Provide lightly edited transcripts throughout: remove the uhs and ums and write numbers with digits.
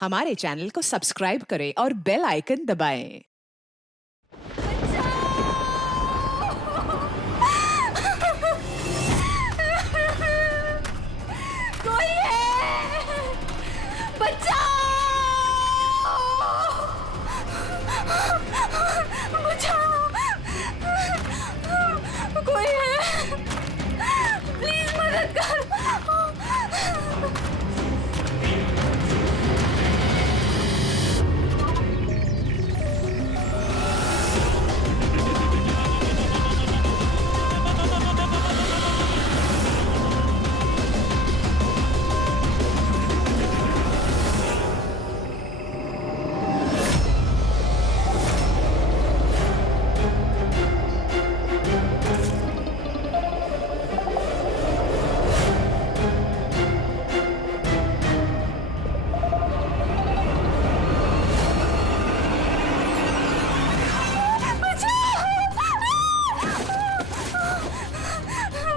हमारे चैनल को सब्सक्राइब करें और बेल आइकन दबाएं। कोई है, बचाओ, बचाओ, कोई है, प्लीज मदद कर।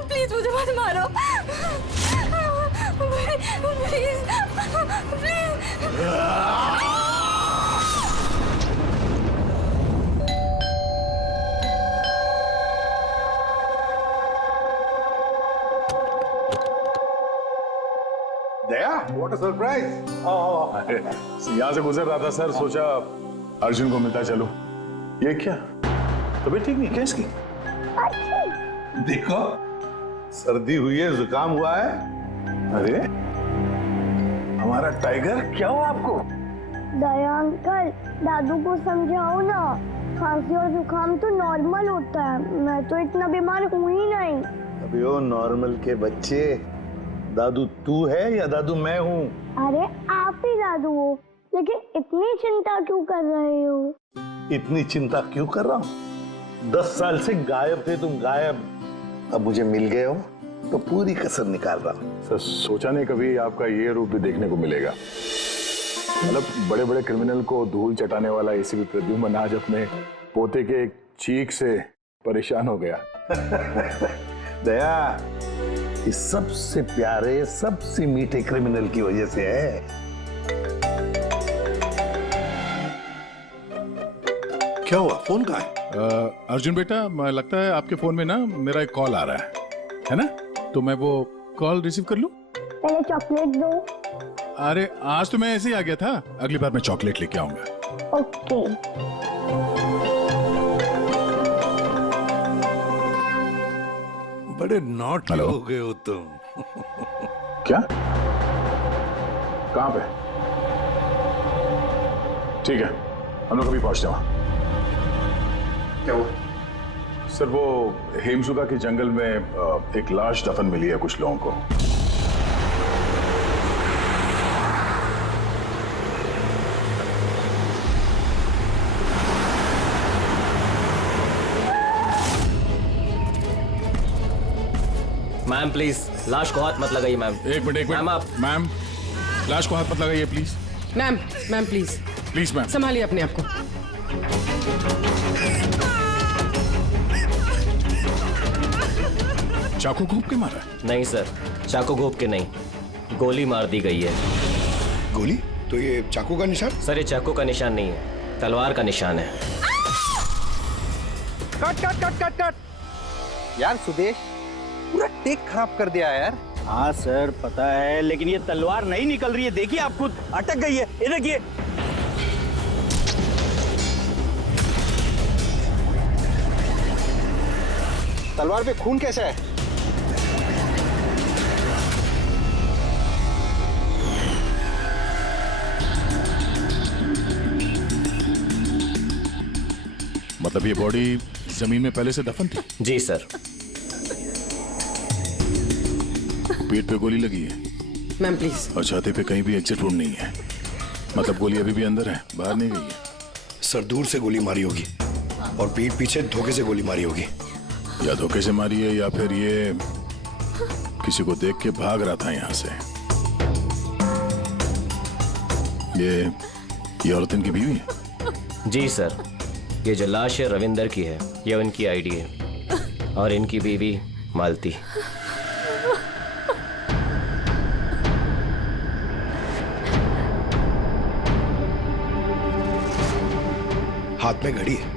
प्लीज मुझे मत मारो, please please. Daya, what a surprise! यहाँ से गुजर रहा था सर, सोचा अर्जुन को मिलता चलूं। ये क्या तबीयत ठीक नहीं क्या इसकी? देखो, सर्दी हुई है, जुकाम हुआ है। अरे हमारा टाइगर, क्या हुआ आपको? दया अंकल, दादू को समझाओ ना, खांसी और जुकाम तो नॉर्मल होता है, मैं तो इतना बीमार हूँ ही नहीं। अबे ओ नॉर्मल के बच्चे, दादू तू है या दादू मैं हूँ? अरे आप ही दादू हो, लेकिन इतनी चिंता क्यों कर रहे हो? इतनी चिंता क्यों कर रहा हूँ? 10 साल से गायब थे तुम, गायब। अब मुझे मिल गए हो तो पूरी कसर निकाल रहा हूँ। सर सोचा नहीं कभी आपका ये रूप भी देखने को मिलेगा। मतलब बड़े बड़े क्रिमिनल को धूल चटाने वाला एसीपी प्रद्युम्न आज अपने पोते के एक चीख से परेशान हो गया। दया, ये सबसे प्यारे, सबसे मीठे क्रिमिनल की वजह से है। क्या हुआ, फोन कहाँ है? अर्जुन बेटा, लगता है आपके फोन में ना मेरा एक कॉल आ रहा है ना? तो मैं वो कॉल रिसीव कर लूं? पहले चॉकलेट दो। अरे आज तो मैं ऐसे ही आ गया था, अगली बार मैं चॉकलेट लेके आऊंगा। ओके। बड़े नॉटी हो गए हो तुम। क्या? कहाँ पे? ठीक है, हम लोग अभी पहुंचते हैं वहां। क्या हुआ? सर वो हेमसुगा के जंगल में एक लाश दफन मिली है कुछ लोगों को। मैम प्लीज लाश को हाथ मत लगाइए मैम। एक मिनट मैम आप मैम, लाश को हाथ मत लगाइए please. Ma'am ma'am please please ma'am, संभालिए अपने आप को। चाकू घोंप के मारा? नहीं सर, चाकू घोंप के नहीं, गोली मार दी गई है। गोली? तो ये चाकू का निशान? सर ये चाकू का निशान नहीं है, तलवार का निशान है। Cut cut cut cut cut यार, सुदेश पूरा टेक खराब कर दिया यार। हाँ सर पता है, लेकिन ये तलवार नहीं निकल रही है, देखिए आप खुद अटक गई है, ये देखिए। तलवार पे खून कैसा है? मतलब ये बॉडी जमीन में पहले से दफन थी? जी सर। पेट पे गोली लगी है मैम प्लीज। और छाती पे कहीं भी एग्जिट रूम नहीं है, मतलब गोली अभी भी अंदर है, बाहर नहीं गई है। सर दूर से गोली मारी होगी और पीठ पीछे धोखे से गोली मारी होगी। या धोखे से मारी है या फिर ये किसी को देख के भाग रहा था यहाँ से। ये औरत इनकी बीवी है? जी सर, ये जो लाश है रविंदर की है, ये उनकी आईडी है और इनकी बीवी मालती। हाथ में घड़ी है,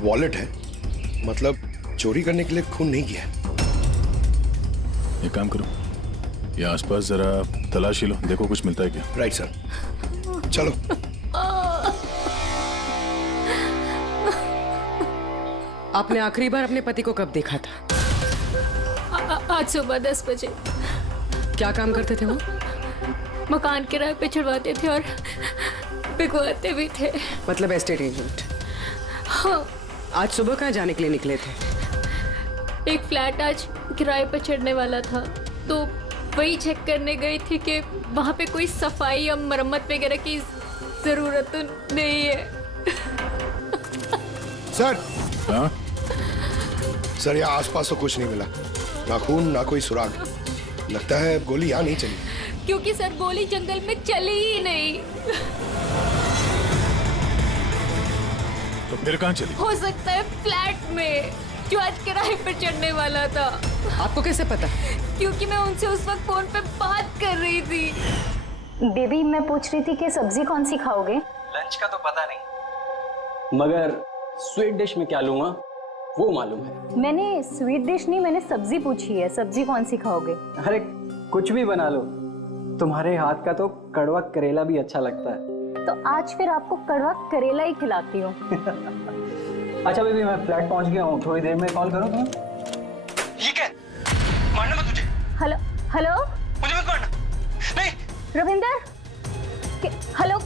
वॉलेट है, मतलब चोरी करने के लिए खून नहीं किया है। एक काम करो, ये आसपास जरा तलाशी लो, देखो कुछ मिलता है क्या। राइट सर, चलो। आपने आखिरी बार अपने पति को कब देखा था? आज सुबह 10 बजे। क्या काम करते थे वो? मकान किराए पे छुड़वाते थे और बिकवाते भी थे। मतलब एस्टेट एजेंट। हाँ। आज सुबह कहाँ जाने के लिए निकले थे? एक फ्लैट आज किराए पर चढ़ने वाला था, तो वही चेक करने गई थी कि वहाँ पे कोई सफाई या मरम्मत वगैरह की जरूरत तो नहीं है। सर। हाँ? सर, यहाँ आसपास तो कुछ नहीं मिला, ना खून ना कोई सुराग। लगता है गोली यहाँ नहीं चली। क्योंकि सर गोली जंगल में चली ही नहीं। तो फिर कहाँ चली? हो सकता है फ्लैट में, जो आज किराए पर चढ़ने वाला था। आपको कैसे पता? क्योंकि मैं उनसे उस वक्त फोन पे बात कर रही थी। बेबी, मैं पूछ रही थी कि सब्जी कौन सी खाओगे? लंच का तो पता नहीं, मगर स्वीट डिश में क्या लूंगा वो मालूम है। मैंने स्वीट डिश नहीं, मैंने सब्जी पूछी है। सब्जी कौन सी खाओगे? अरे कुछ भी बना लो, तुम्हारे हाथ का तो कड़वा करेला भी अच्छा लगता है। तो आज फिर आपको कड़वा करेला ही खिलाती हूँ। अच्छा बेबी, मैं फ्लैट पहुंच गया हूँ, थोड़ी देर में कॉल करो तुम्हें। ठीक है, मारना मत मुझे। हेलो हेलो, मुझे मत मारना। नहीं रविंदर, हेलो,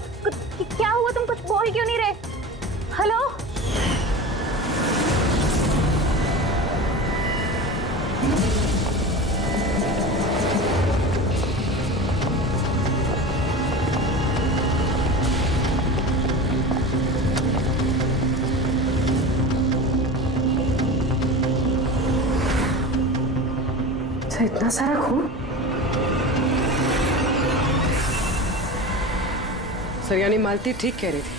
क्या हुआ? तुम कुछ बोल क्यों नहीं रहे? हेलो। इतना सारा खून? सर, यानी मालती ठीक कह रही थी,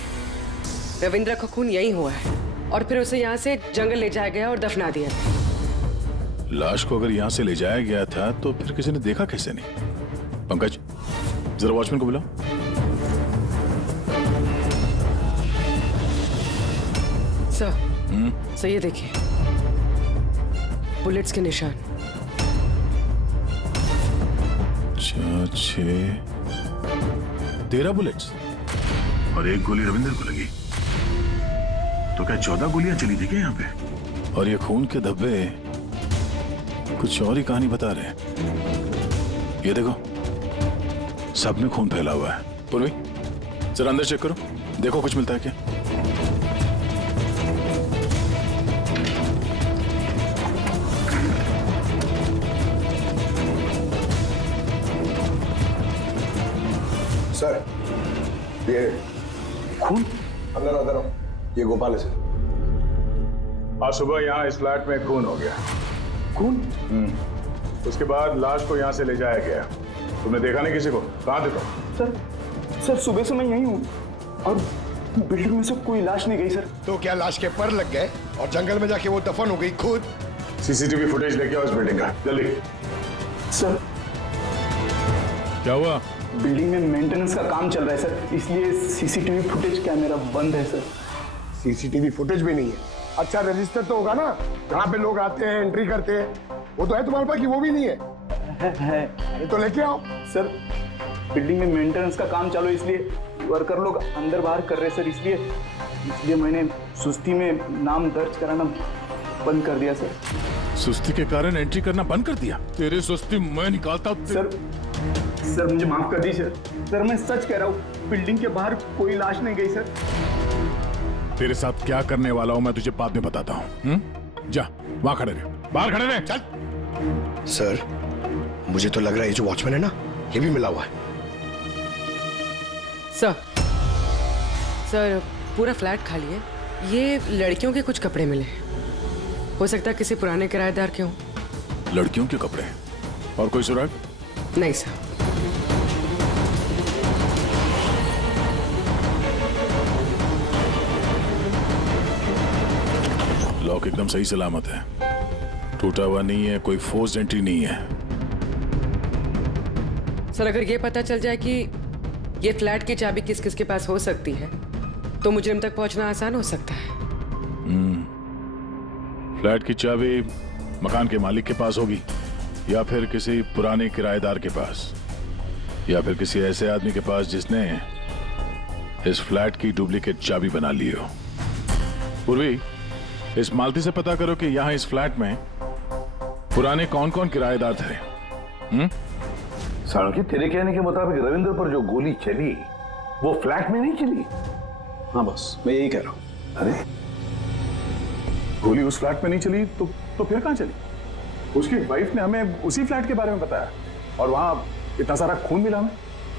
रविंद्र का खून यही हुआ है और फिर उसे यहाँ से जंगल ले जाया गया और दफना दिया। लाश को अगर यहाँ से ले जाया गया था तो फिर किसी ने देखा कैसे नहीं? पंकज, जरा वॉचमैन को बुलाओ। सर, ये देखिए, बुलेट्स के निशान। 13 बुलेट्स और एक गोली रविंदर को लगी, तो क्या 14 गोलियां चली थी क्या यहाँ पे? और ये खून के धब्बे कुछ और ही कहानी बता रहे हैं। ये देखो, सब में खून फैला हुआ है। पूर्वी, जरा अंदर चेक करो, देखो कुछ मिलता है क्या। सर, ये खून अंदर अंदर, ये गोपाल है सर। आज सुबह यहाँ इस फ्लैट में खून हो गया। खून? उसके बाद लाश को यहाँ से ले जाया गया। तुमने देखा नहीं किसी को? कहाँ थे तुम? सर सुबह से मैं यहीं हूँ और बिल्डिंग में से कोई लाश नहीं गई सर। तो क्या लाश के पर लग गए और जंगल में जाके वो दफन हो गई खुद? सीसीटीवी फुटेज लेके आओ इस बिल्डिंग का, जल्दी। सर, क्या हुआ? बिल्डिंग में मेंटेनेंस का काम चल रहा है सर, इसलिए सीसीटीवी फुटेज कैमरा बंद है सर। सीसीटीवी फुटेज भी नहीं है? अच्छा, रजिस्टर तो होगा ना, जहाँ पे लोग आते हैं एंट्री करते हैं, वो तो है तुम्हारे पास कि वो भी नहीं है? है। अरे तो लेके आओ। सर, बिल्डिंग में मेंटेनेंस का काम चालू है, इसलिए वर्कर लोग अंदर बाहर कर रहे हैं सर, इसलिए मैंने सुस्ती में नाम दर्ज कराना बंद कर दिया सर। सुस्ती के कारण एंट्री करना बंद कर दिया? तेरे सुस्ती मैं निकालता हूँ। सर मुझे माफ कर दीजिए सर, मैं सच कह रहा हूँ, बिल्डिंग के बाहर कोई लाश नहीं गई सर। तेरे साथ क्या करने वाला हूँ मैं तुझे बाद में बताता हूँ। जा, वहां खड़े रहे, बाहर खड़े रहे, चल। सर, मुझे तो लग रहा है ये जो वॉचमैन है ना, ये भी मिला हुआ है। सर, पूरा फ्लैट खाली है। ये लड़कियों के कुछ कपड़े मिले हैं, हो सकता है किसी पुराने किराएदार के हों। लड़कियों के कपड़े? और कोई सुराग? नहीं सर। लॉक एकदम सही सलामत है, टूटा हुआ नहीं है, कोई फोर्स्ड एंट्री नहीं है। सर, अगर ये पता चल जाए कि ये फ्लैट की चाबी किस किस के पास हो सकती है, तो मुजरिम तक पहुंचना आसान हो सकता है। फ्लैट की चाबी मकान के मालिक के पास होगी, या फिर किसी पुराने किराएदार के पास, या फिर किसी ऐसे आदमी के पास जिसने इस फ्लैट की डुप्लीकेट चाबी बना ली हो। पूर्वी, इस मालती से पता करो कि यहां इस फ्लैट में पुराने कौन कौन किराएदार थे। साळुंखे, तेरे कहने के मुताबिक रविंद्र पर जो गोली चली वो फ्लैट में नहीं चली? हाँ बस, मैं यही कह रहा हूँ। अरे गोली उस फ्लैट में नहीं चली तो फिर कहां चली? उसकी वाइफ ने हमें उसी फ्लैट के बारे में बताया, और वहां इतना सारा खून मिला हमें।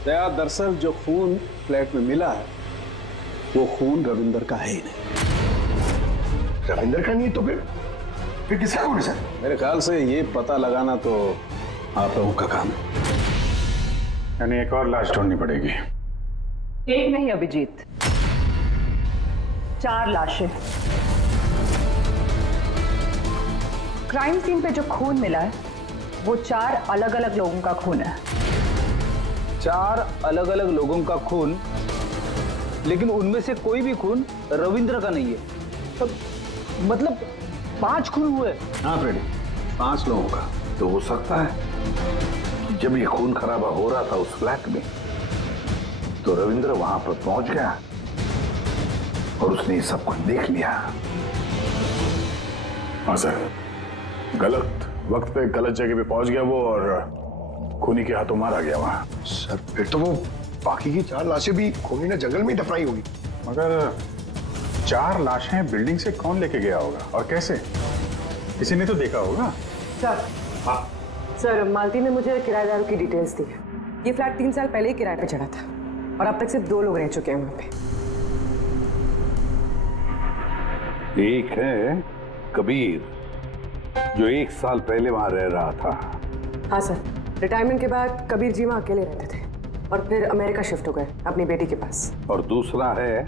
दया, दरअसल जो खून फ्लैट में मिला है वो खून रविंदर का है ही नहीं। रविंदर का नहीं तो फिर किसका खून है सर? मेरे ख्याल से ये पता लगाना तो आप लोगों का काम है। यानी एक और लाश ढूंढनी पड़ेगी। एक नहीं अभिजीत, 4 लाशें। क्राइम सीन पे जो खून मिला है वो 4 अलग अलग लोगों का खून है। 4 अलग अलग लोगों का खून, लेकिन उनमें से कोई भी खून रविंद्र का नहीं है। मतलब 5 खून हुए। हाँ फ्रेडी, 5 लोगों का। तो हो सकता है कि जब ये खून खराबा हो रहा था उस फ्लैट में, तो रविंद्र वहां पर पहुंच गया और उसने ये सब कुछ देख लिया। हाँ सर, गलत वक्त पे गलत जगह पे पहुंच गया वो, और खूनी के हाथों मारा गया वहां। सर फिर तो वो बाकी की 4 लाशें भी खूनी ने जंगल में दफनाई होगी। मगर 4 लाशें बिल्डिंग से कौन लेके गया होगा और कैसे? किसी ने तो देखा होगा। सर, हाँ सर, मालती ने मुझे किराएदारों की डिटेल्स दी है। ये फ्लैट 3 साल पहले ही किराए पे चढ़ा था और अब तक सिर्फ 2 लोग रह चुके हैं वहां पे। एक है कबीर, जो 1 साल पहले वहां रह रहा था। हाँ सर, रिटायरमेंट के बाद कबीर जी वहाँ अकेले रहते थे और फिर अमेरिका शिफ्ट हो गए अपनी बेटी के पास। और दूसरा है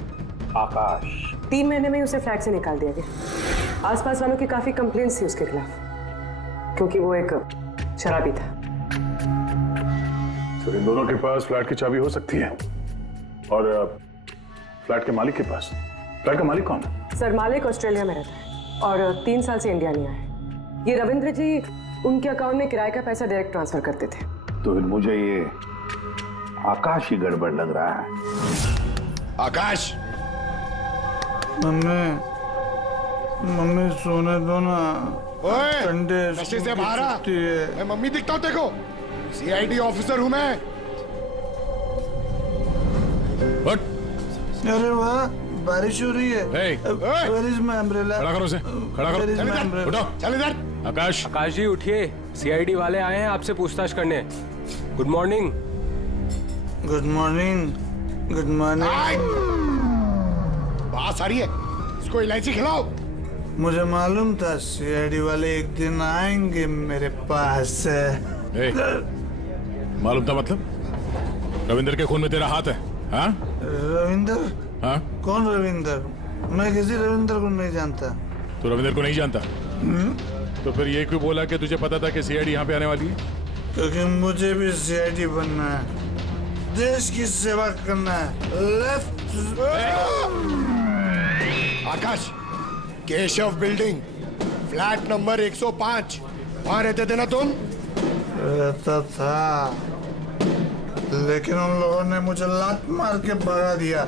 आकाश। 3 महीने में उसे फ्लैट से निकाल दिया गया। आसपास वालों की काफी कंप्लेंट्स थी उसके खिलाफ, क्योंकि वो एक शराबी था। तो इन दोनों के पास फ्लैट की चाबी हो सकती है, और फ्लैट के मालिक के पास। फ्लैट का मालिक कौन है? सर, मालिक ऑस्ट्रेलिया में रहता है और 3 साल से इंडिया नहीं आया है। ये रविंद्र जी उनके अकाउंट में किराए का पैसा डायरेक्ट ट्रांसफर करते थे। तो फिर मुझे ये आकाश ही गड़बड़ लग रहा है। आकाश, मम्मी सोने दो ना। ओए, संडे नशे से बाहर आ। मैं मम्मी दिखता हूँ देखो, CID ऑफिसर हूँ मैं। अरे वाह, बारिश हो रही है। Where is my umbrella? खड़ा करो उसे, खड़ा करो। Where is my umbrella? उठो। चल इधर। आकाश जी उठिए, CID वाले आए हैं आपसे पूछताछ करने। Good morning. Good morning, good morning. बात सारी है, इसको इलायची खिलाओ। मुझे मालूम था CID वाले एक दिन आएंगे मेरे पास। मालूम था मतलब? रविंद्र के खून में तेरा हाथ है? हाँ? रविंद्र? हाँ? कौन रविंद्र? मैं किसी रविंद्र को नहीं जानता। तो रविंद्र को नहीं जानता? तो फिर ये क्यों बोला कि तुझे पता था कि CID यहाँ पे आने वाली है? क्योंकि मुझे भी CID बनना है, देश की सेवा करना है। लेफ्ट। आकाश, केशव बिल्डिंग, फ्लैट नंबर 105, वहां रहते थे ना तुम? रहता था, लेकिन उन लोगों ने मुझे लात मार के भगा दिया।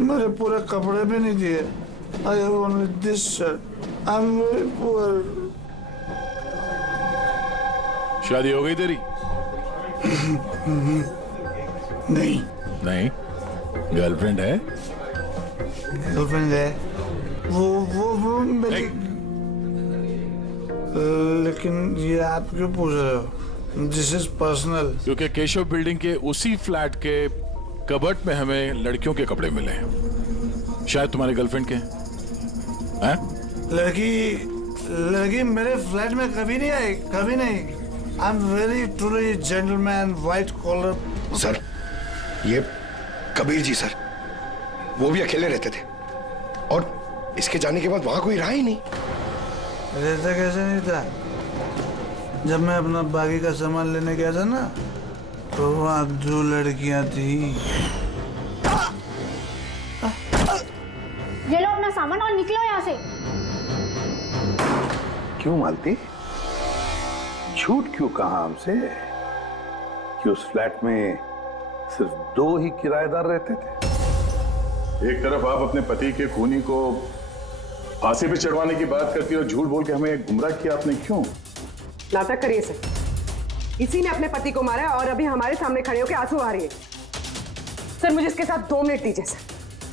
मेरे पूरे कपड़े भी नहीं दिए। I have only this shirt. I'm very poor. शादी हो गई तेरी? नहीं। नहीं? गर्लफ्रेंड है? गर्लफ्रेंड है। वो मेरी। लेकिन ये आप क्यों पूछ रहे हो? This is personal. क्योंकि केशव बिल्डिंग के उसी फ्लैट के कबर्ड में हमें लड़कियों के कपड़े मिले, शायद तुम्हारे गर्लफ्रेंड के हैं? लड़की मेरे फ्लैट में कभी नहीं आई, कभी नहीं। I am very truly gentleman, white collar. Sir, ये कबीर जी सर, वो भी अकेले रहते थे और इसके जाने के बाद वहां कोई रहा ही नहीं। रहता कैसे नहीं था? जब मैं अपना बाकी का सामान लेने गया था ना, तो वहां 2 लड़कियां थी। सामान और निकलो यहाँ से। क्यों मालती, झूठ क्यों कहा हमसे कि उस फ्लैट में सिर्फ 2 ही किराएदार रहते थे? एक तरफ आप अपने पति के खूनी को फांसी पे चढ़वाने की बात करती हो, झूठ बोल के हमें गुमराह किया आपने, क्यों? नाटक करिए सर, इसी ने अपने पति को मारा और अभी हमारे सामने खड़े होकर आंसू आ रही है। सर मुझे इसके साथ 2 मिनट दीजिए सर,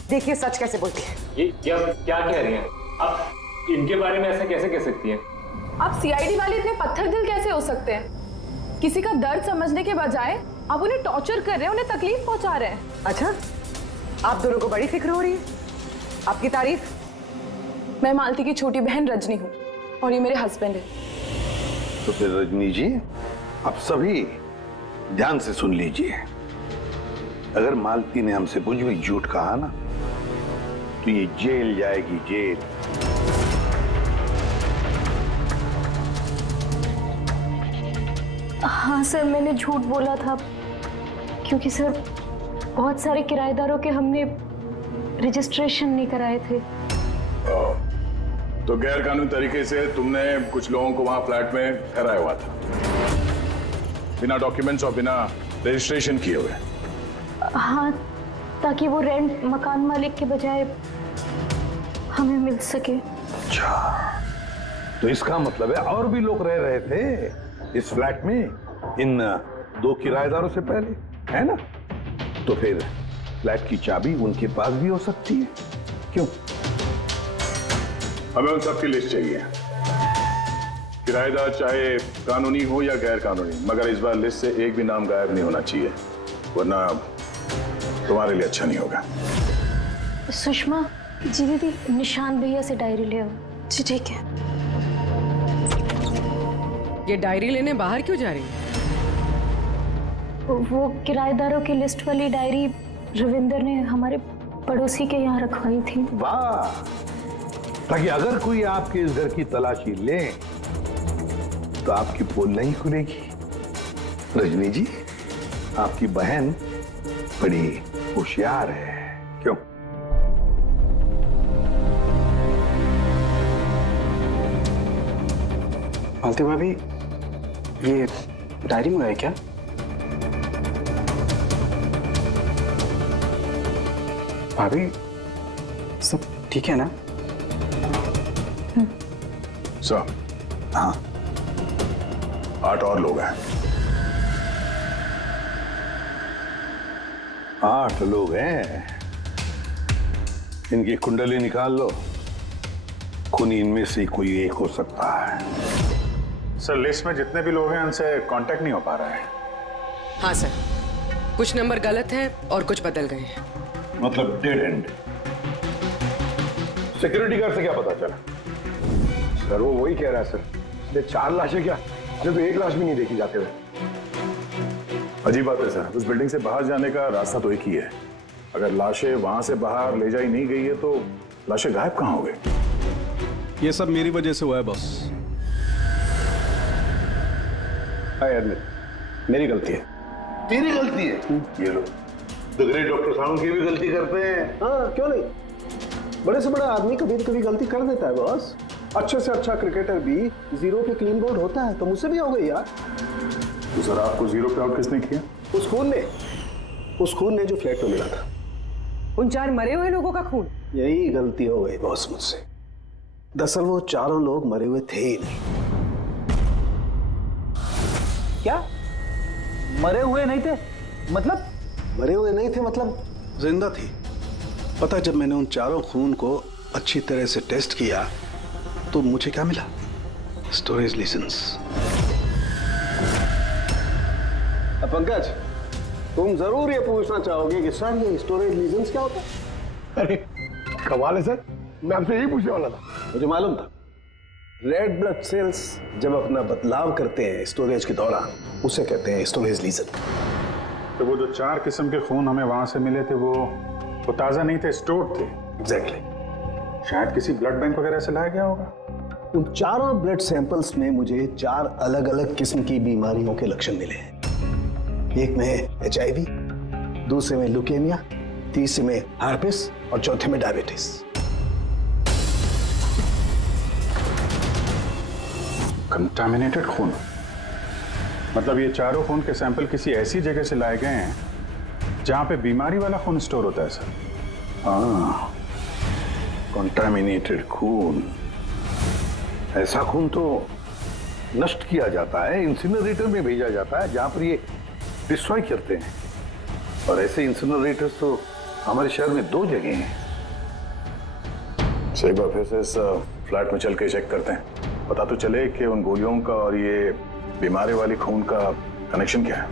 देखिए सच कैसे बोलती है। ये क्या कह रही हैं आप? इनके बारे में ऐसा कैसे कह सकती हैं? आप सीआईडी वाले इतने पत्थर दिल कैसे हो सकते हैं? किसी का दर्द समझने के बजाय आप उन्हें टॉर्चर कर रहे हैं, उन्हें तकलीफ पहुंचा रहे हैं। अच्छा, आप दोनों को बड़ी फिक्र हो रही है। आपकी तारीफ। मैं मालती की छोटी बहन रजनी हूँ और ये मेरे हस्बैंड है। तो फिर रजनी जी, आप सभी ध्यान से सुन लीजिए। अगर मालती ने हमसे कुछ भी झूठ कहा ना, तो ये जेल जाएगी, जेल। हाँ सर, मैंने झूठ बोला था क्योंकि सर बहुत सारे किराएदारों के हमने रजिस्ट्रेशन नहीं कराए थे। तो गैर कानूनी तरीके से तुमने कुछ लोगों को वहां फ्लैट में ठहराया हुआ था, बिना डॉक्यूमेंट्स और बिना रजिस्ट्रेशन किए हुए? हाँ, ताकि वो रेंट मकान मालिक के बजाय हमें मिल सके। अच्छा, तो इसका मतलब है और भी लोग रह रहे थे इस फ्लैट में इन 2 किराएदारों से पहले, है ना? तो फिर फ्लैट की चाबी उनके पास भी हो सकती है, क्यों? हमें उन सबकी लिस्ट चाहिए, किराएदार चाहे कानूनी हो या गैर कानूनी, मगर इस बार लिस्ट से एक भी नाम गायब नहीं होना चाहिए, वरना तुम्हारे लिए अच्छा नहीं होगा। सुषमा जी, दीदी निशान भैया से डायरी ले आओ। जी ठीक है। ये डायरी लेने बाहर क्यों जा रही है? वो किराएदारों की लिस्ट वाली डायरी रविंदर ने हमारे पड़ोसी के यहाँ रखवाई थी। वाह, ताकि अगर कोई आपके इस घर की तलाशी ले तो आपकी पोल नहीं खुलेगी। रजनी जी, आपकी बहन बड़ी होशियार है, क्यों? मालती भाभी, ये डायरी मंगाई क्या? भाभी सब ठीक है ना? सब? हाँ। 8 और लोग हैं। 8 लोग हैं। इनकी कुंडली निकाल लो, खूनी इनमें से कोई एक हो सकता है। सर, लिस्ट में जितने भी लोग हैं उनसे कांटेक्ट नहीं हो पा रहा है। हाँ सर, कुछ नंबर गलत हैं और कुछ बदल गए हैं। मतलब डेड एंड। सिक्योरिटी गार्ड से क्या पता चला? सर वो वही कह रहा है सर, ये 4 लाशें क्या, जब तो 1 लाश भी नहीं देखी जाते हुए। अजीब बात है सर, उस बिल्डिंग से बाहर जाने का रास्ता तो एक ही है। अगर लाशें वहां से बाहर ले जाई नहीं गई है तो लाशें गायब कहाँ हो गई? ये सब मेरी वजह से हुआ है बॉस। आई एडमिट, मेरी गलती है। तेरी गलती है? ये लो, द ग्रेट डॉक्टर साहब की भी गलती करते हैं। हाँ क्यों नहीं, बड़े से बड़ा आदमी कभी कभी गलती कर देता है बॉस। अच्छे से अच्छा क्रिकेटर भी 0 पे क्लीन बोल्ड होता है, तो मुझसे भी हो गई यार। तो सर आपको 0 पे आउट किसने किया? उस खून ने जो फ्लैट में मिला था। उन 4 मरे हुए लोगों का खून? यही गलती हो गई बॉस मुझसे। दरअसल वो 4 लोग मरे हुए थे ही नहीं। क्या? मरे हुए नहीं थे? मतलब? मरे हुए नहीं थे मतलब जिंदा थी। पता, जब मैंने उन 4 खून को अच्छी तरह से टेस्ट किया तो मुझे क्या मिला? स्टोरेज लीजेंस। पंकज, तुम जरूर ये पूछना चाहोगे कि सर ये स्टोरेज लीजेंस क्या होता है? अरे कमाल है सर, मैं आपसे यही पूछने वाला था। मुझे मालूम था। रेड ब्लड सेल्स जब अपना बदलाव करते हैं स्टोरेज के दौरान, उसे कहते हैं स्टोरेज लीजन। तो वो जो 4 किस्म के खून हमें वहां से मिले थे वो ताजा नहीं थे, स्टोर्ड थे। एग्जैक्टली। शायद किसी ब्लड बैंक वगैरह से लाया गया होगा। उन 4 ब्लड सैंपल्स में मुझे 4 अलग अलग किस्म की बीमारियों के लक्षण मिले हैं। एक में HIV, दूसरे में ल्यूकेमिया, तीसरे में हार्पिस और चौथे में डायबिटीज। कंटामिनेटेड खून? मतलब ये चारों खून के सैंपल किसी ऐसी जगह से लाए गए हैं जहां पे बीमारी वाला खून स्टोर होता है सर? हाँ, कंटामिनेटेड खून। ऐसा खून तो नष्ट किया जाता है, इंसिनरेटर में भेजा जाता है जहां पर ये डिस्ट्रॉय करते हैं। और ऐसे इंसिनरेटर्स तो हमारे शहर में 2 जगह हैं। एक बार फिर से इस फ्लैट में चल के चेक करते हैं, पता तो चले कि उन गोलियों का और ये बीमारी वाली खून का कनेक्शन क्या है।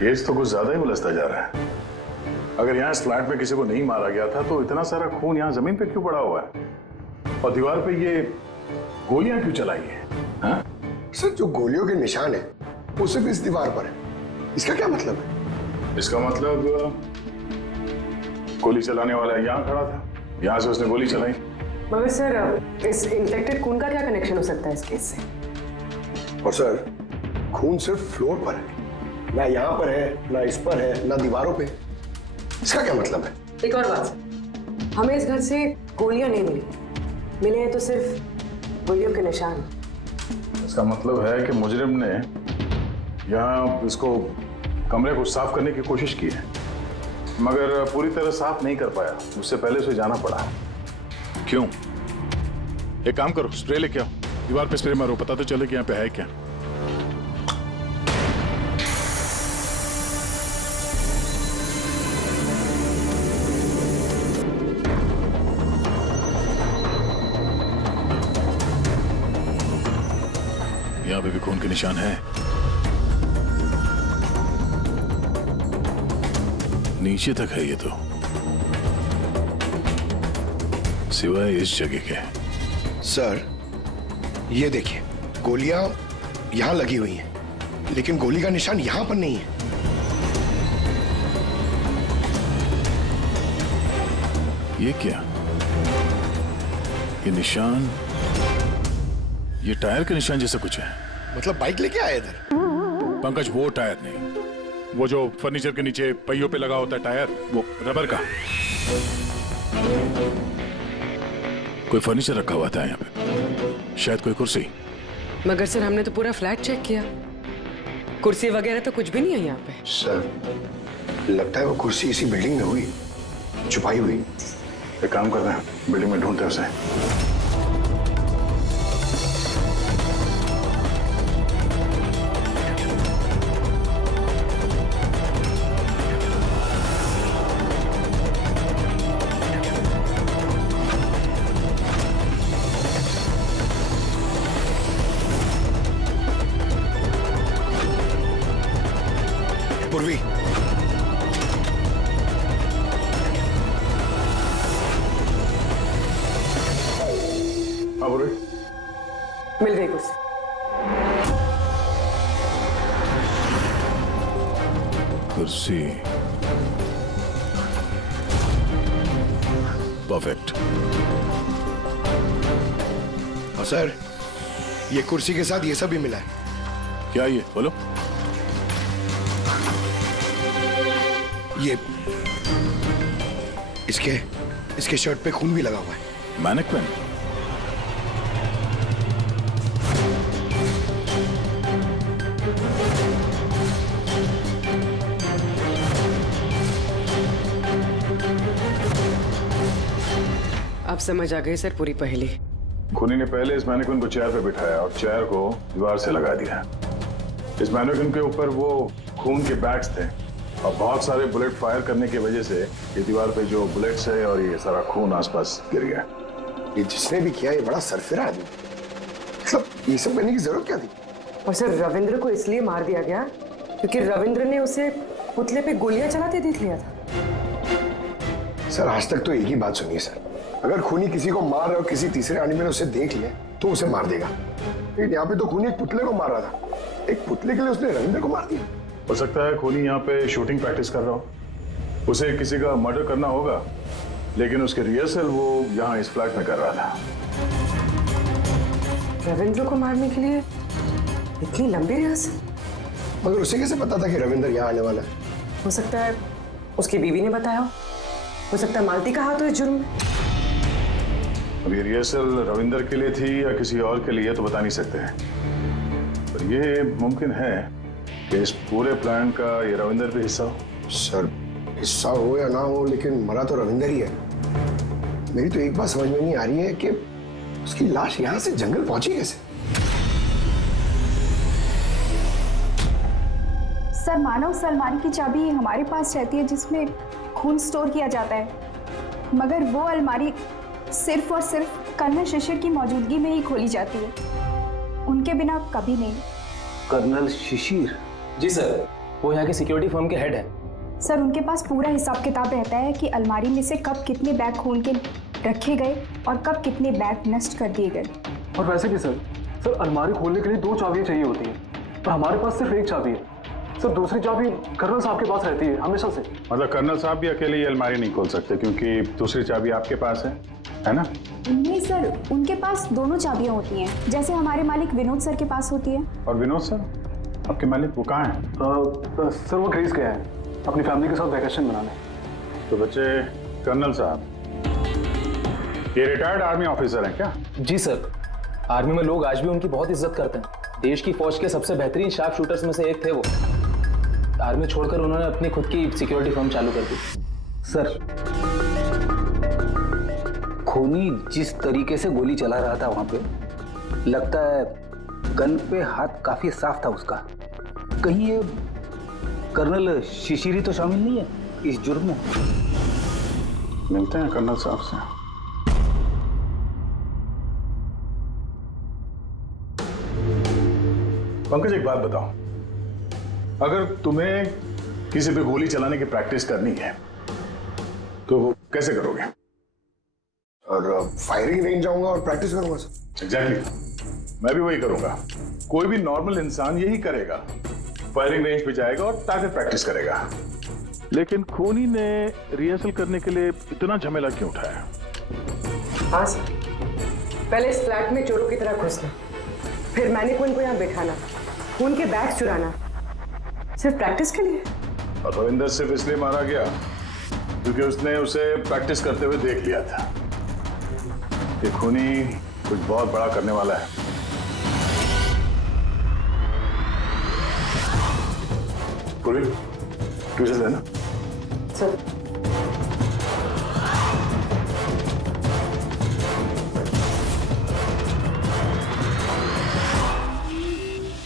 केस तो कुछ ज्यादा ही उलझता जा रहा है। अगर यहाँ इस फ्लैट में किसी को नहीं मारा गया था तो इतना सारा खून यहाँ जमीन पे क्यों पड़ा हुआ है और दीवार पे ये गोलियां क्यों चलाई है? हाँ? सर, जो गोलियों के निशान है वो सिर्फ इस दीवार पर है। इसका क्या मतलब है? इसका मतलब गोली चलाने वाला यहाँ खड़ा था, यहाँ से उसने गोली चलाई। मगर सर, इस इन्फेक्टेड खून का क्या कनेक्शन हो सकता है इस केस से? और सर, खून सिर्फ फ्लोर पर है, ना यहाँ पर है, ना इस पर है, ना दीवारों पे। इसका क्या मतलब है? एक और बात, हमें इस घर से गोलियां नहीं मिली, मिले हैं तो सिर्फ गोलियों के निशान। इसका मतलब है कि मुजरिम ने यहाँ इसको कमरे को साफ करने की कोशिश की है, मगर पूरी तरह साफ नहीं कर पाया, उससे पहले उसे जाना पड़ा। क्यों? एक काम करो, स्प्रे लेके आओ, दीवार पे स्प्रे मारो, पता तो चले कि यहाँ पे है क्या। यहाँ पे भी खून के निशान है, नीचे तक है ये तो, सिवाय इस जगह के। सर, ये देखिए, गोलियां यहां लगी हुई हैं, लेकिन गोली का निशान यहां पर नहीं है। ये क्या? ये निशान, ये टायर के निशान जैसा कुछ है। मतलब बाइक लेके आए इधर? पंकज, वो टायर नहीं, वो जो फर्नीचर के नीचे पहियों पे लगा होता है टायर, वो रबर का। कोई फर्नीचर रखा हुआ था यहाँ पे, शायद कोई कुर्सी। मगर सर, हमने तो पूरा फ्लैट चेक किया, कुर्सी वगैरह तो कुछ भी नहीं है यहाँ पे। सर, लगता है वो कुर्सी इसी बिल्डिंग में हुई, छुपाई हुई। एक काम कर रहे हैं, बिल्डिंग में ढूंढते हैं उसे। पूर्वी, मिल गई कुर्सी। कुर्सी, परफेक्ट। और सर, ये कुर्सी के साथ ये सब भी मिला है। क्या ये? बोलो। ये इसके शर्ट पे खून भी लगा हुआ है। मैनिक्विन? अब समझ आ गई सर पूरी पहेली। खूनी ने पहले इस मैनिक्विन को चेयर पे बिठाया और चेयर को दीवार से लगा दिया। इस मैनिक्विन के ऊपर वो खून के बैग्स थे और बहुत सारे बुलेट फायर करने की वजह से ये दीवार पे जो बुलेट्स है और ये सारा खून आसपास गिर गया। ये जिसने भी किया, ये बड़ा सरफिरा आदमी। मतलब ये सब करने की जरूरत क्या थी? और सर, रविंद्र को इसलिए मार दिया गया क्योंकि रविंद्र ने उसे पुतले पे गोलियां चलाते देख लिया था। सर, आज तक तो एक ही बात सुनिए सर, अगर खूनी किसी को मार रहा हो, किसी तीसरे आदमी ने उसे देख लिया तो उसे मार देगा, लेकिन यहाँ पे तो खूनी एक पुतले को मार रहा था। एक पुतले के लिए उसने रविंद्र को मार दिया। हो सकता है खूनी यहाँ पे शूटिंग प्रैक्टिस कर रहा हो, उसे किसी का मर्डर करना होगा, लेकिन उसके रिहर्सल वो यहाँ इस फ्लैट में कर रहा था। रविंद्र को मारने के लिए इतनी लंबी रिहर्सल? मगर उसे कैसे पता था कि रविंद्र यहाँ आने वाला है? हो सकता है उसकी बीवी ने बताया हो। हो सकता है मालती का हाथ हो इस जुर्म में। अभी रिहर्सल रविंदर के लिए थी या किसी और के लिए तो बता नहीं सकते हैं, पर ये मुमकिन है कि इस पूरे प्लान का ये रविंदर भी हिस्सा हो। सर हिस्सा हो या ना हो, लेकिन मरा तो रविंदर ही है। मेरी तो एक बात समझ में नहीं आ रही है कि उसकी लाश यहाँ से जंगल पहुंची कैसे। सर मानो उस अलमारी की चाबी हमारे पास रहती है जिसमें खून स्टोर किया जाता है, मगर वो अलमारी सिर्फ और सिर्फ कर्नल शिशिर की मौजूदगी में ही खोली जाती है, उनके बिना कभी नहीं। कर्नल शिशिर? जी सर, वो यहाँ के सिक्योरिटी फर्म के हेड है। सर उनके पास पूरा हिसाब किताब रहता है कि अलमारी में से कब कितने बैग खून के रखे गए और कब कितने बैग नष्ट कर दिए गए। और वैसे भी सर अलमारी खोलने के लिए 2 चाबियां चाहिए होती हैं, पर हमारे पास सिर्फ 1 चाबी है। सर दूसरी चाबी कर्नल साहब के पास रहती है हमेशा से। मतलब कर्नल साहब भी अकेले ये अलमारी नहीं खोल सकते क्योंकि दूसरी चाबी आपके पास है ना? नहीं सर, उनके पास दोनों चाबियां होती हैं, जैसे हमारे मालिक विनोद सर के पास होती है। और विनोद सर आपके मालिक वो कहाँ हैं? सर वो ग्रीस गया है अपनी फैमिली के साथ वैकेशन मनाने। तो बच्चे कर्नल साहब ये रिटायर्ड आर्मी ऑफिसर हैं क्या? जी सर, आर्मी में लोग आज भी उनकी बहुत इज्जत करते हैं। देश की फौज के सबसे बेहतरीन शार्प शूटर्स में से एक थे वो। आर्मी छोड़कर उन्होंने अपनी खुद की सिक्योरिटी फर्म चालू कर दी। सर खूनी जिस तरीके से गोली चला रहा था वहां पे, लगता है गन पे हाथ काफी साफ था उसका। कहीं ये कर्नल शिशिरी तो शामिल नहीं है इस जुर्म में? मिलते हैं कर्नल साहब से। पंकज एक बात बताओ, अगर तुम्हें किसी पे गोली चलाने की प्रैक्टिस करनी है तो वो कैसे करोगे? और फायरिंग रेंज जाऊंगा और प्रैक्टिस करूंगा सर। एग्जैक्टली, मैं भी वही करूंगा। कोई भी नॉर्मल इंसान यही करेगा, फायरिंग रेंज पे जाएगा और ताकत प्रैक्टिस करेगा। लेकिन खूनी ने रिहर्सल करने के लिए इतना झमेला क्यों उठाया? हाँ सर, पहले इस फ्लैट में चोरों की तरह घुसना, फिर मैनिक्विन को यहाँ बैठाना, खून के बैग चुराना, सिर्फ प्रैक्टिस के लिए। और रविंदर सिर्फ इसलिए मारा गया क्योंकि उसने उसे प्रैक्टिस करते हुए देख लिया था कि खूनी कुछ बहुत बड़ा करने वाला है। पूरी ट्यूशन है ना सर?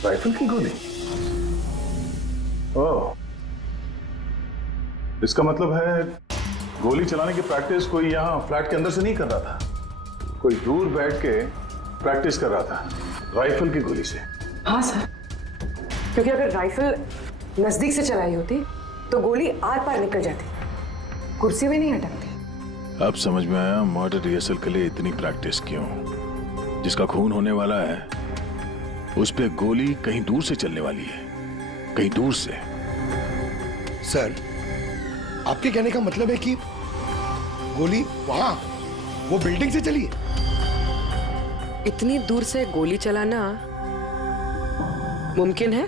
राइफल की गोली? ओह, इसका मतलब है गोली चलाने की प्रैक्टिस कोई यहाँ फ्लैट के अंदर से नहीं कर रहा था, कोई दूर बैठ के प्रैक्टिस कर रहा था राइफल की गोली से। हाँ सर, क्योंकि अगर राइफल नजदीक से चलाई होती तो गोली आर पार निकल जाती, कुर्सी में नहीं अटकती। अब समझ में आया मर्डर रिहर्सल के लिए इतनी प्रैक्टिस क्यों। जिसका खून होने वाला है उस पे गोली कहीं दूर से चलने वाली है, कहीं दूर से। सर आपके कहने का मतलब है कि गोली वहां वो बिल्डिंग से चली है? इतनी दूर से गोली चलाना मुमकिन है?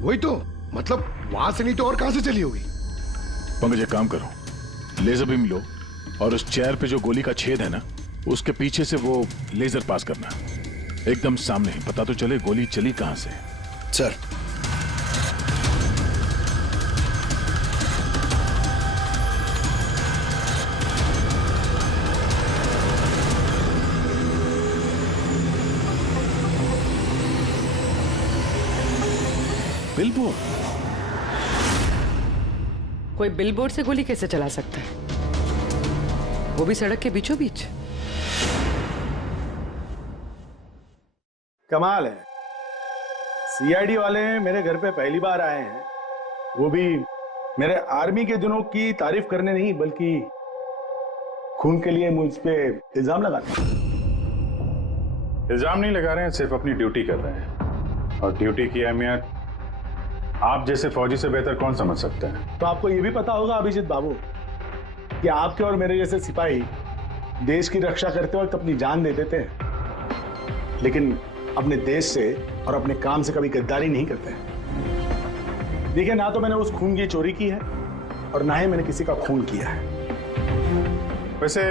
वही तो, मतलब वहां से नहीं तो और कहां से चली होगी? पंकज एक काम करो, लेजर बीम लो और उस चेयर पे जो गोली का छेद है ना, उसके पीछे से वो लेजर पास करना, एकदम सामने, पता तो चले गोली चली कहां से। Sir billboard? कोई बिलबोर्ड से गोली कैसे चला सकता है, वो भी सड़क के बीचों बीच? कमाल है, सीआईडी वाले मेरे घर पे पहली बार आए हैं, वो भी मेरे आर्मी के दिनों की तारीफ करने नहीं बल्कि खून के लिए मुझ पे इल्जाम लगाते हैं। इल्जाम नहीं लगा रहे हैं, सिर्फ अपनी ड्यूटी कर रहे हैं, और ड्यूटी की अहमियत आप जैसे फौजी से बेहतर कौन समझ सकता है। तो आपको ये भी पता होगा अभिजीत बाबू कि आपके और मेरे जैसे सिपाही देश की रक्षा करते वक्त अपनी जान दे देते हैं, लेकिन अपने देश से और अपने काम से कभी गद्दारी नहीं करते। देखिए, ना तो मैंने उस खून की चोरी की है और ना ही मैंने किसी का खून किया है। वैसे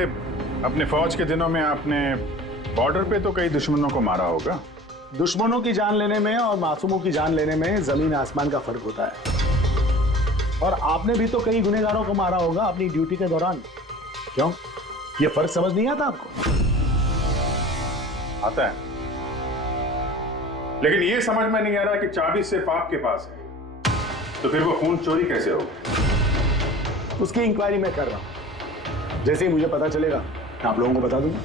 अपने फौज के दिनों में आपने बॉर्डर पे तो कई दुश्मनों को मारा होगा। दुश्मनों की जान लेने में और मासूमों की जान लेने में जमीन आसमान का फर्क होता है। और आपने भी तो कई गुनहगारों को मारा होगा अपनी ड्यूटी के दौरान। क्यों, ये फर्क समझ नहीं आता आपको? आता है, लेकिन ये समझ में नहीं आ रहा कि चाबी सिर्फ आपके पास है, तो फिर वो खून चोरी कैसे होगा? उसकी इंक्वायरी मैं कर रहा हूं। जैसे ही मुझे पता चलेगा मैं आप लोगों को बता दूंगा।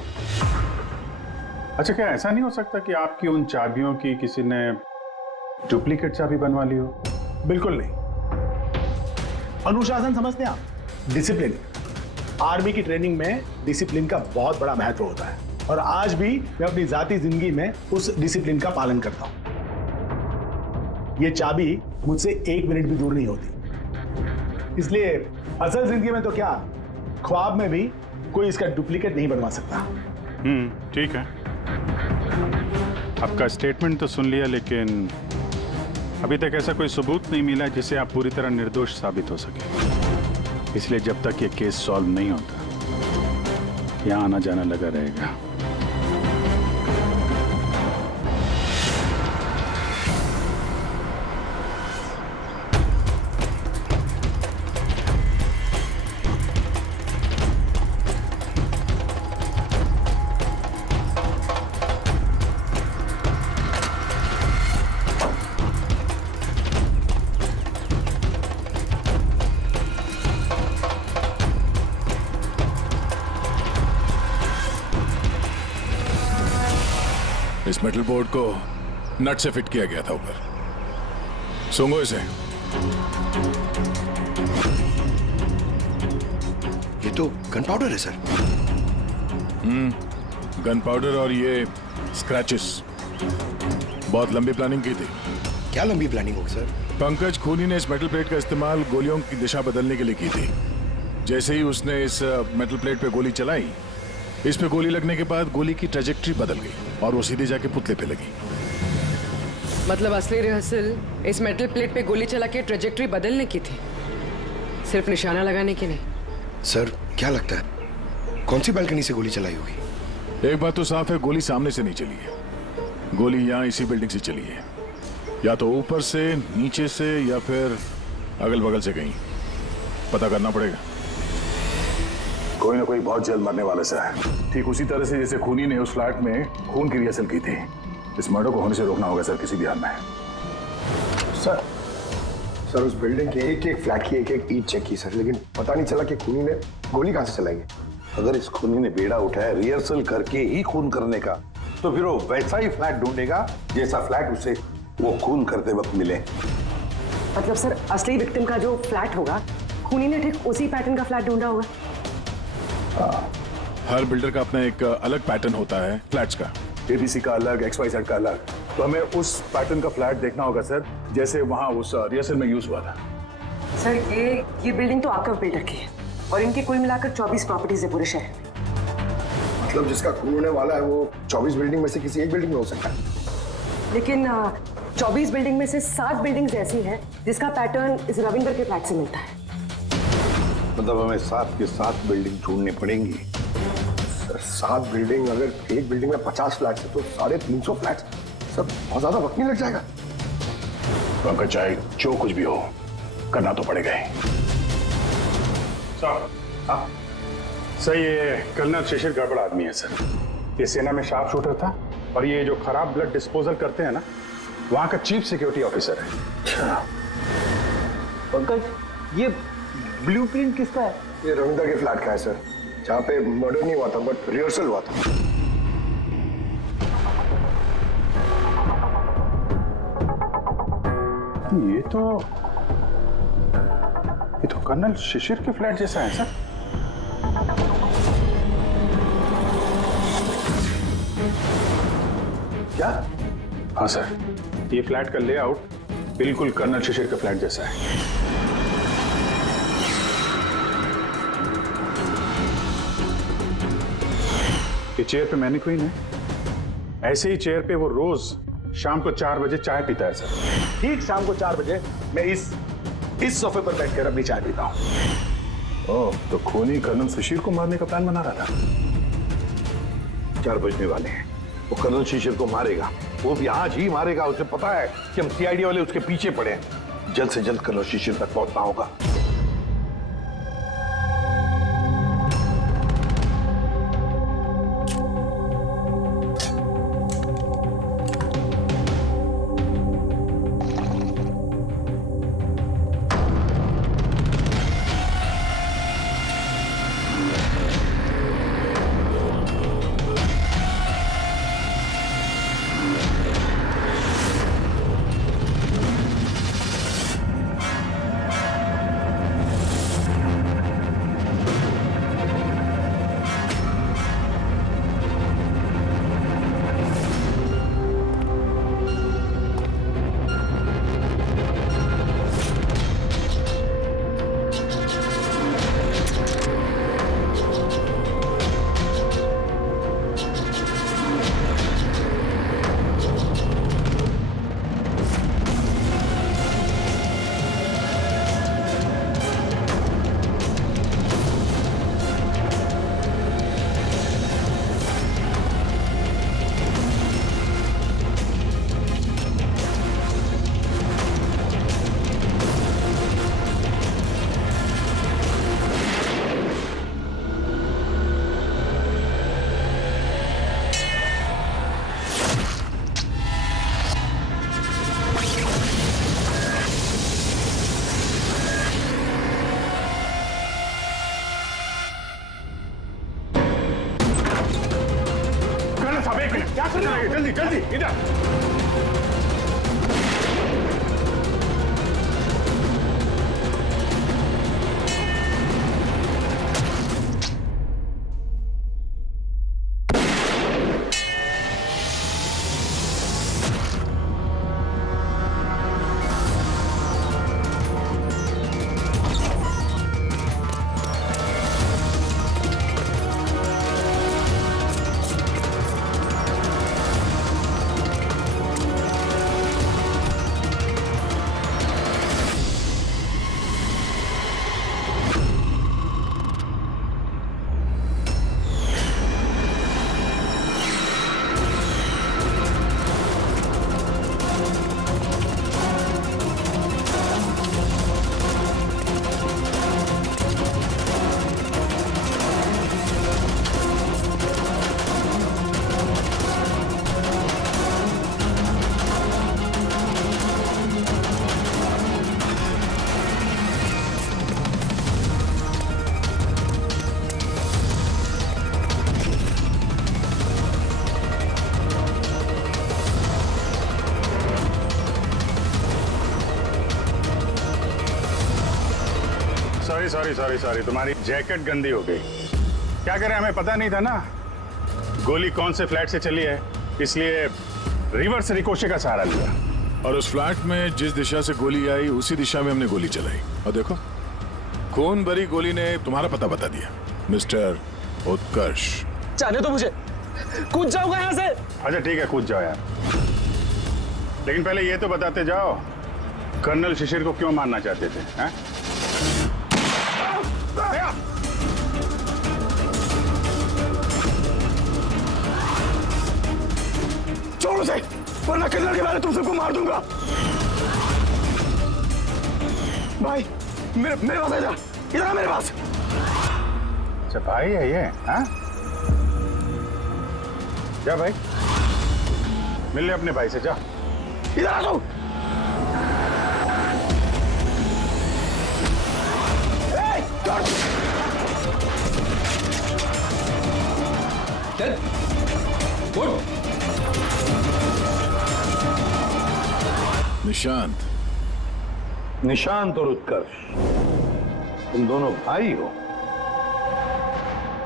अच्छा, क्या ऐसा नहीं हो सकता कि आपकी उन चाबियों की किसी ने डुप्लीकेट चाबी बनवा ली हो? बिल्कुल नहीं। अनुशासन समझते हैं आप? डिसिप्लिन। आर्मी की ट्रेनिंग में डिसिप्लिन का बहुत बड़ा महत्व होता है और आज भी मैं अपनी जाती जिंदगी में उस डिसिप्लिन का पालन करता हूं। ये चाबी मुझसे 1 मिनट भी दूर नहीं होती। इसलिए असल जिंदगी में तो क्या, ख्वाब में भी कोई इसका डुप्लीकेट नहीं बनवा सकता। ठीक है, आपका स्टेटमेंट तो सुन लिया, लेकिन अभी तक ऐसा कोई सबूत नहीं मिला जिससे आप पूरी तरह निर्दोष साबित हो सके। इसलिए जब तक ये केस सॉल्व नहीं होता, यहाँ आना जाना लगा रहेगा। इस मेटल बोर्ड को नट से फिट किया गया था ऊपर। सूंघो इसे। ये तो गन पाउडर है सर। गन पाउडर और ये स्क्रैचेस। बहुत लंबी प्लानिंग की थी। क्या लंबी प्लानिंग होगी सर? पंकज खूनी ने इस मेटल प्लेट का इस्तेमाल गोलियों की दिशा बदलने के लिए की थी। जैसे ही उसने इस मेटल प्लेट पे गोली चलाई, इस पे गोली लगने के बाद गोली की ट्रैजेक्टरी बदल गई और वो सीधे जाके पुतले पे लगी। मतलब असली रिहर्सल इस मेटल प्लेट पे गोली चला के ट्रैजेक्टरी बदलने की थी, सिर्फ निशाना लगाने की नहीं। सर क्या लगता है कौन सी बालकनी से गोली चलाई होगी? एक बात तो साफ है, गोली सामने से नहीं चली है। गोली यहाँ इसी बिल्डिंग से चली है, या तो ऊपर से, नीचे से, या फिर अगल बगल से कहीं। पता करना पड़ेगा। कोई ना कोई बहुत जल्द मरने वाला सा है, ठीक उसी तरह से जैसे खूनी ने उस फ्लैट में खून की रिहर्सल की थी। इस मर्डर को होने से रोकना होगा सर, किसी भी हाल में। सर उस बिल्डिंग के एक एक फ्लैट की एक एक ईंट चेक की सर, लेकिन पता नहीं चला कि खूनी ने गोली कहां से चलाई है। अगर इस खूनी ने बेड़ा उठाया रिहर्सल करके ही खून करने का, तो फिर वो वैसा ही फ्लैट ढूंढेगा जैसा फ्लैट उसे वो खून करते वक्त मिले। मतलब सर असली विक्टिम का जो फ्लैट होगा, खूनी ने ठीक उसी पैटर्न का फ्लैट ढूंढा होगा। हर बिल्डर का अपना एक अलग पैटर्न होता है फ्लैट्स का। एबीसी का अलग, XYZ का अलग। तो हमें उस पैटर्न का फ्लैट देखना होगा सर, जैसे वहां उस रिहर्सल में यूज हुआ था। सर ये बिल्डिंग तो आपका बिल्डर की है और इनकी कुल मिलाकर 24 प्रॉपर्टीज है पूरे शहर में। मतलब जिसका खून होने वाला है वो 24 बिल्डिंग में से किसी एक बिल्डिंग में हो सकता है। लेकिन 24 बिल्डिंग में से 7 बिल्डिंग्स ऐसी हैं जिसका पैटर्न इस रविंदर के फ्लैट से मिलता है। मतलब हमें 7 के 7 बिल्डिंग ढूंढनी पड़ेंगी। सर 7 बिल्डिंग, अगर एक बिल्डिंग में 50 फ्लैट्स है तो 350 फ्लैट्स। सर बहुत ज्यादा वक्त नहीं लग जाएगा? पंकज चाहे जो कुछ भी हो, करना तो पड़ेगा ही। सर ये कर्नल शिशिर गड़बड़ आदमी है सर। ये सेना में शार्प शूटर था और ये जो खराब ब्लड डिस्पोजल करते हैं ना, वहां का चीफ सिक्योरिटी ऑफिसर है। अच्छा पंकज, ये ब्लूप्रिंट किसका है? ये रविंदर के फ्लैट का है सर, जहाँ पे मर्डर नहीं हुआ था बट रिहर्सल हुआ था। ये तो कर्नल शिशिर के फ्लैट जैसा है सर। क्या? हाँ सर, ये फ्लैट का लेआउट बिल्कुल कर्नल शिशिर के फ्लैट जैसा है। ये चेयर पे मैनिक्वीन है, ऐसे ही चेयर पे वो रोज शाम को 4 बजे चाय पीता है सर। ठीक शाम को 4 बजे मैं इस सोफे पर बैठकर अपनी चाय पीता हूँ। ओह, तो खूनी कर्नल शिशिर को मारने का प्लान बना रहा था। 4 बजने वाले हैं। वो कर्नल शिशिर को मारेगा, वो भी आज ही मारेगा। उसे पता है कि हम सीआईडी वाले उसके पीछे पड़े हैं। जल्द से जल्द कर्नल शिशिर तक पहुंचना होगा। क्या करना है? जल्दी जल्दी इधर। सॉरी, तुम्हारी जैकेट गंदी हो गई। क्या करें, हमें पता नहीं था ना गोली कौन से फ्लैट से चली है, इसलिए रिवर्स रिकोशे का सहारा लिया। और उस फ्लैट में जिस दिशा से गोली आई उसी दिशा में हमने गोली चलाई। और देखो, खून भरी गोली ने तुम्हारा पता बता दिया, मिस्टर उत्कर्ष। जाने तो मुझे, कूद जाऊंगा यहाँ से। अच्छा ठीक है, कूद जाओ यार, लेकिन पहले ये तो बताते जाओ कर्नल शिशिर को क्यों मारना चाहते थे? हैं? छोड़ उसे, वरना कर्नल के बारे तुम सबको मार दूंगा। भाई मेरे पास आ जा, इधर आ मेरे पास। अच्छा भाई है ये? हाँ, जा भाई, मिल ले अपने भाई से, जा। इधर आ तू। निशांत और उत्कर्ष, तुम दोनों भाई हो।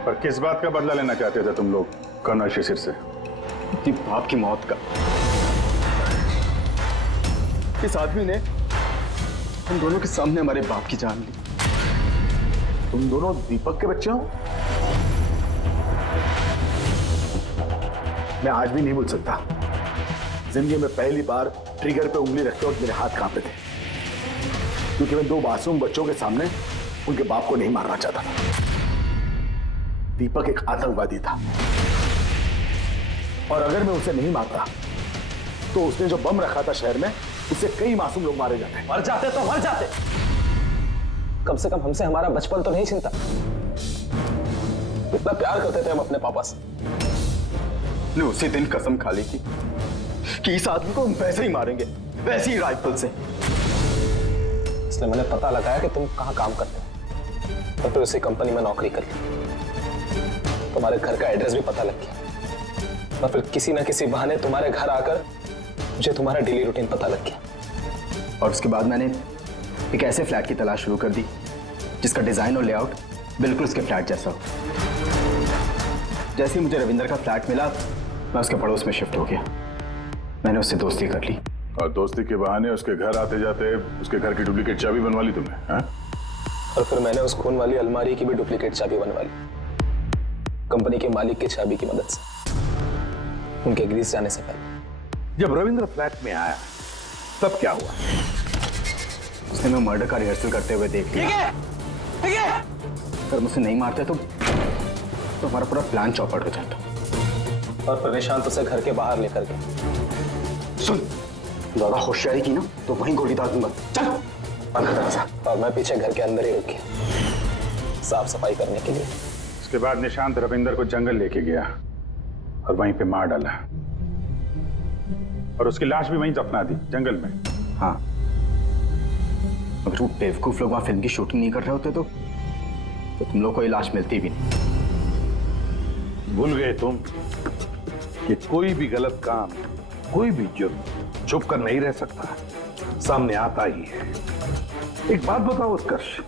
पर किस बात का बदला लेना चाहते थे तुम लोग कर्नल शिशिर से? बाप की मौत का। इस आदमी ने हम दोनों के सामने हमारे बाप की जान ली। तुम दोनों दीपक के बच्चे हो? मैं आज भी नहीं भूल सकता, जिंदगी में पहली बार ट्रिगर पे उंगली रखते वक्त मेरे हाथ कांपे थे, क्योंकि मैं 2 मासूम बच्चों के सामने उनके बाप को नहीं मारना चाहता था। दीपक एक आतंकवादी था और अगर मैं उसे नहीं मारता तो उसने जो बम रखा था शहर में, उससे कई मासूम लोग मारे जाते। मर जाते तो मर जाते, कम से कम हमसे हमारा बचपन तो नहीं छीनता। इतना प्यार करते थे हम अपने पापा से। ने उसी दिन कसम खा ली थी कि इस आदमी को हम वैसे ही मारेंगे, वैसे ही राइफल से। इसलिए मैंने पता लगाया कि तुम कहाँ काम करते हो और फिर उसी कंपनी में नौकरी कर ली। तुम्हारे घर का एड्रेस भी पता लग गया और फिर किसी ना किसी बहाने तुम्हारे घर आकर मुझे तुम्हारा डेली रूटीन पता लग गया। और उसके बाद मैंने एक ऐसे फ्लैट की तलाश शुरू कर दी जिसका डिजाइन और लेआउट बिल्कुल उसके फ्लैट जैसा हो। जैसे ही मुझे रविंदर का फ्लैट मिला, मैं उसके पड़ोस में शिफ्ट हो गया। मैंने उससे दोस्ती कर ली और दोस्ती के बहाने उसके घर आते जाते उसके घर की डुप्लीकेट चाबी बनवा ली तुमने, हाँ? और फिर मैंने उस खून वाली अलमारी की भी डुप्लीकेट चाबी बनवा ली, कंपनी के मालिक की चाबी की मदद से, उनके ग्रीस जाने से पहले। जब रविंद्र फ्लैट में आया तब क्या हुआ? उसने मैं मर्डर का रिहर्सल करते हुए देख लिया। अगर मुझसे नहीं मारते तो हमारा पूरा प्लान चौपट हो जाता। और फिर निशांत उसे घर के बाहर लेकर गए। सुन, ज्यादा होशियारी की ना तो वहीं गोली दाग दूंगा। चल बंद कर दरवाजा। और मैं पीछे घर के अंदर ही रुक गया साफ सफाई करने के लिए। उसके बाद निशांत रविंदर को जंगल लेके गया और वहीं पे मार डाला और उसकी लाश भी वहीं दफना दी जंगल में। हाँ, अगर वो बेवकूफ लोग वहां फिल्म की शूटिंग नहीं कर रहे होते तो तुम लोग को ये लाश मिलती भी नहीं। भूल गए तुम कि कोई भी गलत काम, कोई भी जुर्म छुप कर नहीं रह सकता, सामने आता ही है। एक बात बताओ उत्कर्ष,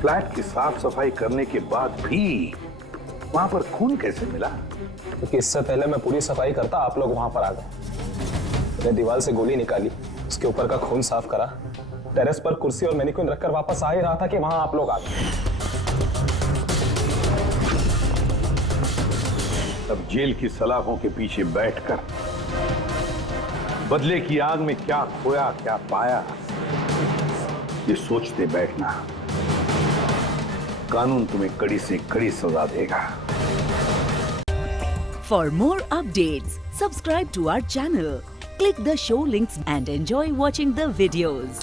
फ्लैट की साफ सफाई करने के बाद भी वहां पर खून कैसे मिला? क्योंकि इससे पहले मैं पूरी सफाई करता, आप लोग वहां पर आ गए। मैंने दीवार से गोली निकाली, उसके ऊपर का खून साफ करा, टेरेस पर कुर्सी और मैनिक्विन रखकर वापस आ ही रहा था कि वहां आप लोग आ गए। तब जेल की सलाखों के पीछे बैठकर बदले की आग में क्या खोया क्या पाया, ये सोचते बैठना, कानून तुम्हें कड़ी से कड़ी सजा देगा। For more updates, subscribe to our channel, click the show links and enjoy watching the videos.